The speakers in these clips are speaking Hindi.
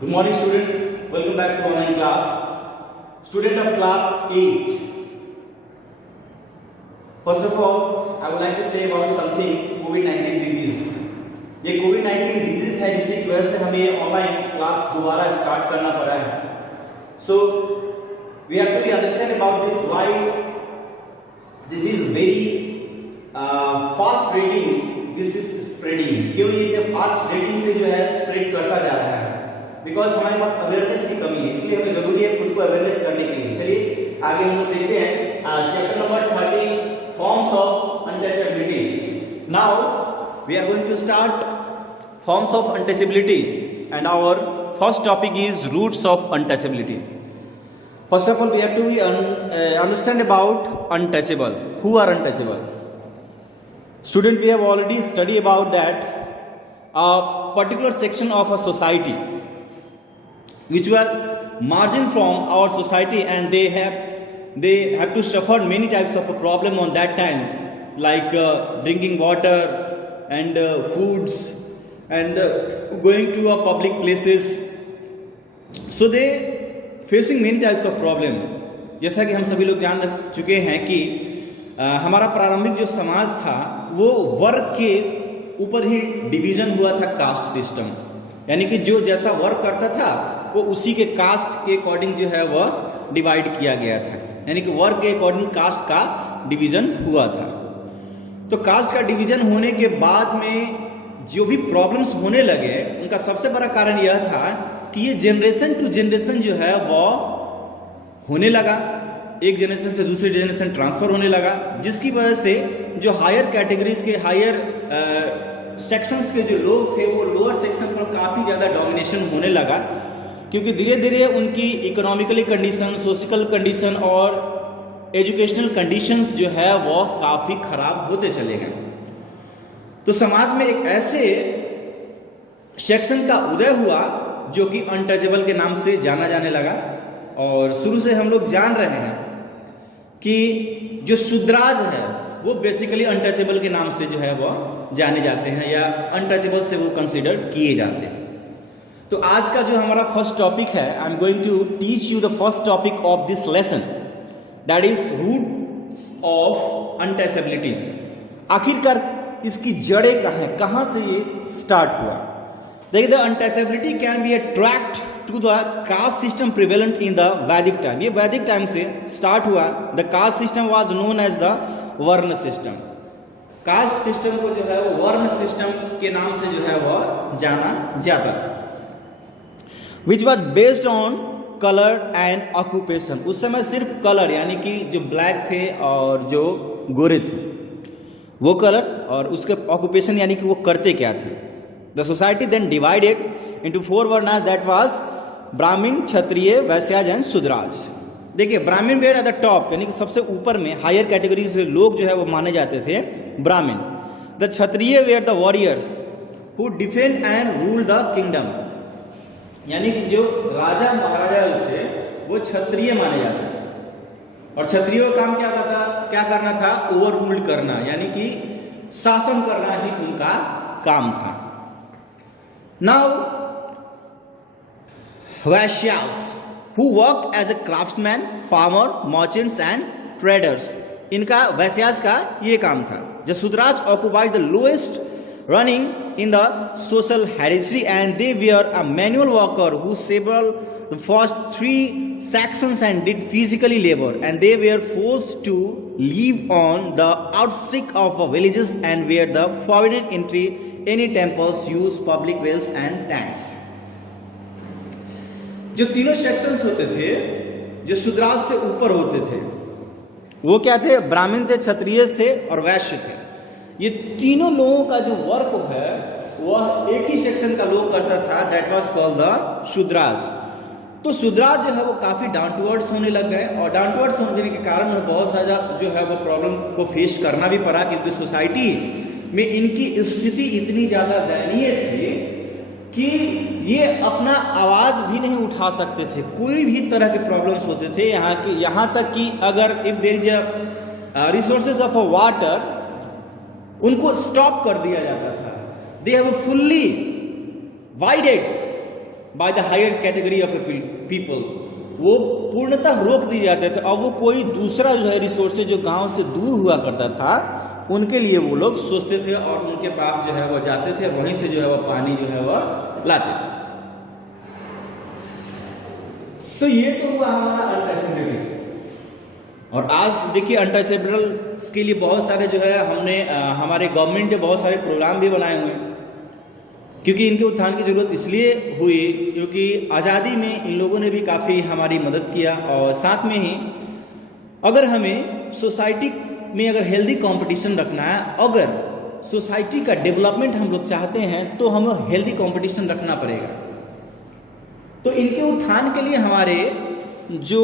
Good morning student, welcome back to online class. Student of class 8. First of all, I would like to say about something COVID-19 disease. ये COVID-19 disease है जिसकी वजह से हमें ऑनलाइन क्लास दोबारा स्टार्ट करना पड़ा है. So we have to be understand about this why this is very fast spreading. This is spreading. क्यों ये इतने फास्ट रेटिंग से जो है स्प्रेड करता जा रहा है? बिकॉज हमारे पास अवेयरनेस की कमी है, इसलिए हमें जरूरी है खुद को अवेयरनेस करने के लिए. चलिए आगे हम लोग देखते हैं chapter number 13 forms of untouchability. Now we are going to start forms of untouchability and our first topic is roots of untouchability. First of all we have to understand about untouchable. Who are untouchable? Student, we have already studied about that a particular section of a society which were margin from our society, and they have to suffer many types of a problem on that time, like drinking water and foods and going to a public places. So they facing many types of problem. जैसा कि हम सभी लोग जान चुके हैं कि हमारा प्रारंभिक जो समाज था वो वर्ग के ऊपर ही डिवीजन हुआ था, कास्ट सिस्टम. यानी कि जो जैसा वर्क करता था वो उसी के कास्ट के अकॉर्डिंग जो है वह डिवाइड किया गया था. यानी कि वर्ग के अकॉर्डिंग कास्ट का डिवीजन हुआ था. तो कास्ट का डिवीजन होने के बाद में जो भी प्रॉब्लम्स होने लगे उनका सबसे बड़ा कारण यह था कि ये जनरेशन टू जनरेशन जो है वह होने लगा, एक जनरेशन से दूसरे जनरेशन ट्रांसफर होने लगा, जिसकी वजह से जो हायर कैटेगरीज के हायर सेक्शंस के जो लोग थे वो लोअर सेक्शन पर काफ़ी ज़्यादा डोमिनेशन होने लगा, क्योंकि धीरे धीरे उनकी इकोनॉमिकली कंडीशन, सोशल कंडीशन और एजुकेशनल कंडीशंस जो है वो काफ़ी खराब होते चले गए. तो समाज में एक ऐसे सेक्शन का उदय हुआ जो कि अनटचेबल के नाम से जाना जाने लगा. और शुरू से हम लोग जान रहे हैं कि जो शूद्राज है वो बेसिकली अनटचेबल के नाम से जो है वो जाने जाते हैं या अनटचेबल से वो कंसीडर किए जाते हैं. तो आज का जो हमारा फर्स्ट टॉपिक है, I am going to teach you the first topic of this lesson, that is roots of untouchability. आखिरकार इसकी जड़ें कहाँ से ये स्टार्ट हुआ? देखिए, the untouchability can be a traced to the caste system prevalent in the Vedic time. ये वैदिक टाइम से स्टार्ट हुआ. The caste system was known as the varna system. Caste system को जो है वो वर्ण सिस्टम के नाम से जो है वह जाना जाता था, which was based on colour and occupation. उस समय सिर्फ कलर यानी कि जो ब्लैक थे और जो गोरे थे वो कलर, और उसके ऑक्यूपेशन यानी कि वो करते क्या थे. The society then divided into four varnas, that was ब्राह्मण, क्षत्रिय, वैश्याज एंड शूद्राज. देखिए, ब्राह्मण वेयर एट द टॉप, यानी कि सबसे ऊपर में हायर कैटेगरी से लोग जो है वो माने जाते थे Brahmin. The Kshatriya were the warriors who defend and rule the kingdom. यानी कि जो राजा महाराजा थे वो क्षत्रिय माने जाते थे, और क्षत्रियों का काम क्या करना था? ओवर रूल करना, यानी कि शासन करना ही उनका काम था. Now Vaishyas, who worked as a craftsman, farmer, merchants and traders. इनका वैश्यास का ये काम था. The Sudras occupied the lowest running in the social hierarchy, and they were a manual worker who served the first three sections and did physically labor, and they were forced to live on the outskirts of villages and where the forbidden entry any temples, use public wells and tanks. जो तीनों सेक्शंस होते थे जो शूद्राज से ऊपर होते थे वो क्या थे? ब्राह्मण थे, क्षत्रिय थे और वैश्य थे. ये तीनों लोगों का जो वर्क है वह एक ही सेक्शन का लोग करता था, that was called the Shudras. तो शूद्राज जो है वो काफी डाउनवर्ड्स होने लग गए, और डाउनवर्ड्स होने के कारण बहुत सारा जो है वो प्रॉब्लम को फेस करना भी पड़ा, क्योंकि सोसाइटी में इनकी स्थिति इतनी ज्यादा दयनीय थी कि ये अपना आवाज भी नहीं उठा सकते थे. कोई भी तरह के प्रॉब्लम्स होते थे यहाँ तक कि अगर if there is a resources of a water, उनको स्टॉप कर दिया जाता था. They have fully avoided by the higher category of people, वो पूर्णतः रोक दिए जाते थे। और वो कोई दूसरा जो है रिसोर्सेज जो गांव से दूर हुआ करता था उनके लिए वो लोग सोचते थे और उनके पास जो है वो जाते थे, वहीं से जो है वो पानी जो है वो लाते थे। तो ये तो हुआ हमारा अनटचेबिलिटी। और आज देखिए अनटचेबल्स के लिए बहुत सारे जो है हमने हमारे गवर्नमेंट ने बहुत सारे प्रोग्राम भी बनाए हुए हैं, क्योंकि इनके उत्थान की जरूरत इसलिए हुई क्योंकि आज़ादी में इन लोगों ने भी काफ़ी हमारी मदद किया। और साथ में ही अगर हमें सोसाइटी में अगर हेल्दी कंपटीशन रखना है, अगर सोसाइटी का डेवलपमेंट हम लोग चाहते हैं तो हमें हेल्दी कंपटीशन रखना पड़ेगा। तो इनके उत्थान के लिए हमारे जो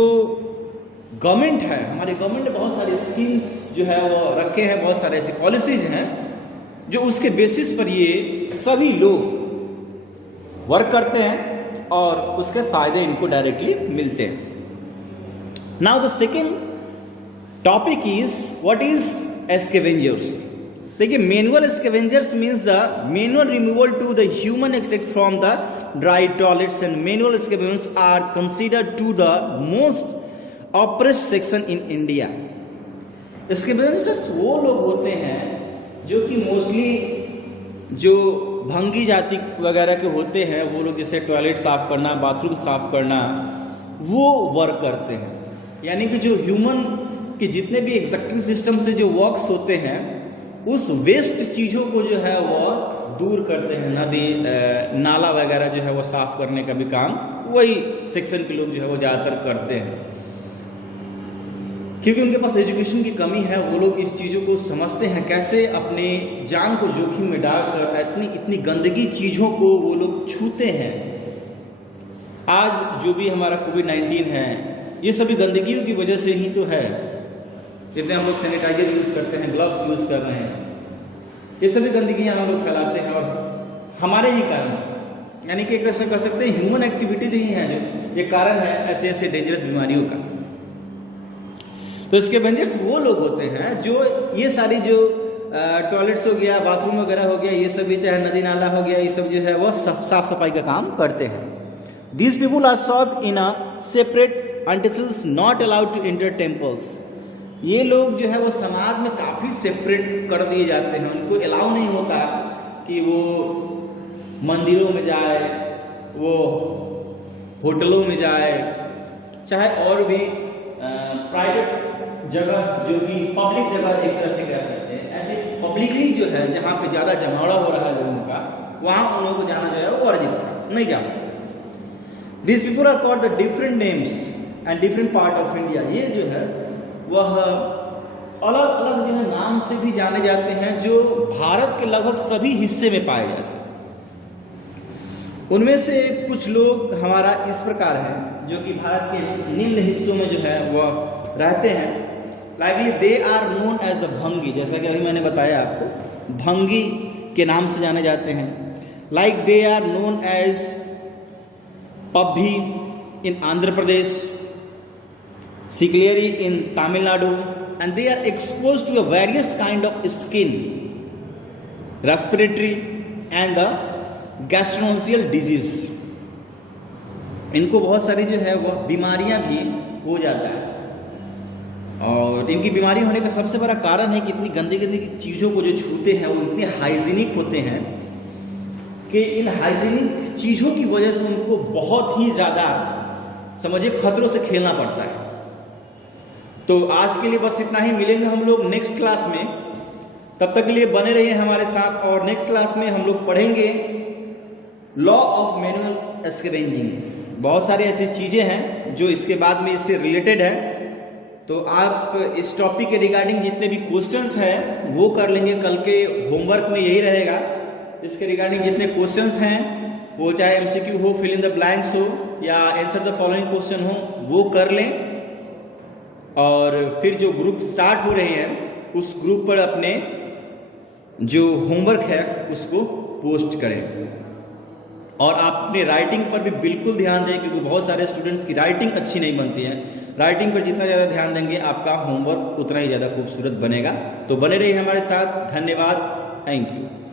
गवर्नमेंट है, हमारे गवर्नमेंट ने बहुत सारे स्कीम्स जो है वो रखे हैं, बहुत सारे ऐसी पॉलिसीज हैं जो उसके बेसिस पर ये सभी लोग वर्क करते हैं और उसके फायदे इनको डायरेक्टली मिलते हैं। Now the second topic is what is scavengers. देखिए manual scavengers means the manual removal to the human except from the dry toilets and manual scavengers are considered to the most oppressed section in India. स्कैवेंजर्स वो लोग होते हैं जो कि मोस्टली जो भंगी जाति वगैरह के होते हैं, वो लोग जैसे टॉयलेट साफ करना, बाथरूम साफ करना, वो वर्क करते हैं। यानी कि जो ह्यूमन के जितने भी एग्जैक्टिव सिस्टम से जो वर्क्स होते हैं उस वेस्ट चीज़ों को जो है वो दूर करते हैं। नदी नाला वगैरह जो है वो साफ करने का भी काम वही सेक्शन के लोग जो है वो ज़्यादातर करते हैं, क्योंकि उनके पास एजुकेशन की कमी है। वो लोग इस चीज़ों को समझते हैं कैसे अपने जान को जोखिम में डालकर इतनी गंदगी चीज़ों को वो लोग छूते हैं। आज जो भी हमारा कोविड-19 है ये सभी गंदगियों की वजह से ही तो है। जितने हम लोग सैनिटाइजर यूज़ करते हैं, ग्लव्स यूज़ कर रहे हैं, ये सभी गंदगियाँ हम लोग फैलाते हैं और हमारे ही कारण, यानी कि एक तरह से कह सकते हैं ह्यूमन एक्टिविटीज ही हैं जो ये कारण है ऐसे ऐसे डेंजरस बीमारियों का। तो स्कैवेंजर्स वो लोग होते हैं जो ये सारी जो टॉयलेट्स हो गया, बाथरूम वगैरह हो गया, ये सभी चाहे नदी नाला हो गया, ये सब जो है वो साफ सफाई का काम करते हैं। These people are served in a separate utensils not allowed to enter temples. ये लोग जो है वो समाज में काफ़ी सेपरेट कर दिए जाते हैं, उनको अलाउ नहीं होता कि वो मंदिरों में जाए, वो होटलों में जाए, चाहे और भी प्राइवेट जगह जो कि पब्लिक जगह एक तरह से कह सकते हैं, ऐसे पब्लिकली जो है जहाँ पे ज़्यादा जमावड़ा हो रहा है लोगों का, वहाँ उन लोगों को जाना जो है वो वर्जित था, नहीं जा सकते। These people are called the different names and different part of India। ये जो है वह अलग अलग जो है नाम से भी जाने जाते हैं जो भारत के लगभग सभी हिस्से में पाए जाते हैं। उनमें से कुछ लोग हमारा इस प्रकार हैं जो कि भारत के निम्न हिस्सों में जो है वह रहते हैं। Likely they are known as the Bhangi, जैसा कि अभी मैंने बताया आपको, भंगी के नाम से जाने जाते हैं। Like they are known as पब्भी इन आंध्र प्रदेश, सिकलेरी in Tamil Nadu, and they are exposed to a various kind of skin, respiratory and the gastrointestinal disease। इनको बहुत सारी जो है वह बीमारियां भी हो जाता है और इनकी बीमारी होने का सबसे बड़ा कारण है कि इतनी गंदी गंदी चीज़ों को जो छूते हैं वो इतने हाइजीनिक होते हैं कि इन हाइजीनिक चीज़ों की वजह से उनको बहुत ही ज़्यादा समझिए खतरों से खेलना पड़ता है। तो आज के लिए बस इतना ही, मिलेंगे हम लोग नेक्स्ट क्लास में। तब तक के लिए बने रहिए हमारे साथ और नेक्स्ट क्लास में हम लोग पढ़ेंगे लॉ ऑफ मैनुअल स्कैवेंजिंग। बहुत सारी ऐसी चीज़ें हैं जो इसके बाद में इससे रिलेटेड है, तो आप इस टॉपिक के रिगार्डिंग जितने भी क्वेश्चंस हैं वो कर लेंगे। कल के होमवर्क में यही रहेगा, इसके रिगार्डिंग जितने क्वेश्चंस हैं वो चाहे एमसीक्यू हो, फिल इन द ब्लैंक्स हो या आंसर द फॉलोइंग क्वेश्चन हो, वो कर लें। और फिर जो ग्रुप स्टार्ट हो रहे हैं उस ग्रुप पर अपने जो होमवर्क है उसको पोस्ट करें। और आप अपने राइटिंग पर भी बिल्कुल ध्यान दें, क्योंकि बहुत सारे स्टूडेंट्स की राइटिंग अच्छी नहीं बनती है। राइटिंग पर जितना ज़्यादा ध्यान देंगे आपका होमवर्क उतना ही ज़्यादा खूबसूरत बनेगा। तो बने रहिए हमारे साथ। धन्यवाद, थैंक यू।